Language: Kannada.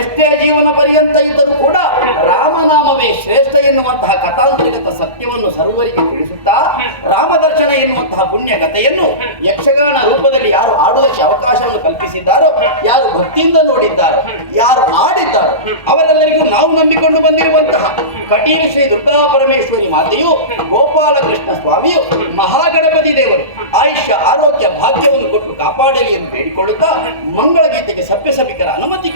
ಎಷ್ಟೇ ಜೀವನ ಪರ್ಯಂತ ಇದ್ದರೂ ಕೂಡ ರಾಮನಾಮವೇ ಶ್ರೇಷ್ಠ ಎನ್ನುವಂತಹ ಕಥಾಂತರಿಗತ ಸತ್ಯವನ್ನು ಸರ್ವರಿಗೆ ತಿಳಿಸುತ್ತಾ, ರಾಮದರ್ಶನ ಎನ್ನುವಂತಹ ಪುಣ್ಯ ಕಥೆಯನ್ನು ಯಕ್ಷಗಾನ ರೂಪದಲ್ಲಿ ಯಾರು ಆಡುವುದಕ್ಕೆ ಅವಕಾಶವನ್ನು ಕಲ್ಪಿಸಿದ್ದಾರೋ, ಯಾರು ಭಕ್ತಿಯಿಂದ ನೋಡಿದ್ದಾರೋ, ಯಾರು ನಾವು ನಂಬಿಕೊಂಡು ಬಂದಿರುವಂತಹ ಕಟೀಲು ಶ್ರೀ ದುರ್ಗಾ ಪರಮೇಶ್ವರಿ ಮಾತೆಯು ಗೋಪಾಲಕೃಷ್ಣ ಸ್ವಾಮಿಯು ಮಹಾಗಣಪತಿ ದೇವರು. ಆಯುಷ್ಯ, ಆರೋಗ್ಯ, ಭಾಗ್ಯವನ್ನು ಕೊಟ್ಟು ಕಾಪಾಡಲಿ ಎಂದು ಬೇಡಿಕೊಳ್ಳುತ್ತಾ ಮಂಗಳ ಗೀತೆಗೆ ಸಭ್ಯ ಸಭಿಕರ ಅನುಮತಿ